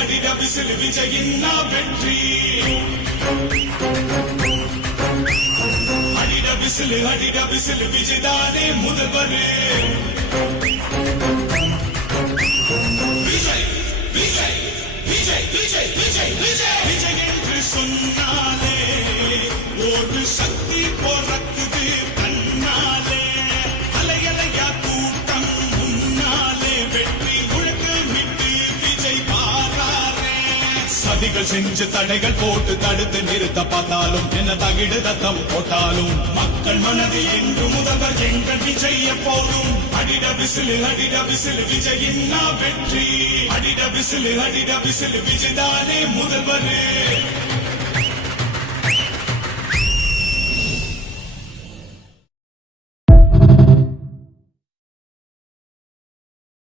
அடிடா விசில் விஜயின் வெற்றி அடிடா விசில் விஜய்தானே முதல்வர் விஜய் விஜய் விஜய் விஜய் விஜய் விஜய் விஜய் என்று சொன்னாலே ஒரு சக்தி பிறக்குது தன்னாலே அலையலையா கூட்டம் முன்னாலே வெற்றி முழக்கமிட்டு விஜய் பாராரே சதிகள் செஞ்சு தடைகள் போட்டு தடுத்து நிறுத்த பார்த்தாலும் என்ன தகிடு தத்தம் போட்டாலும் மக்கள் மனது என்று முதல்வர் எங்கள் விஜய் எப்போதும் அடிடா விசில் விஜயின் வெற்றி அடிடா விசில் விஜய்தானே முதல்வர்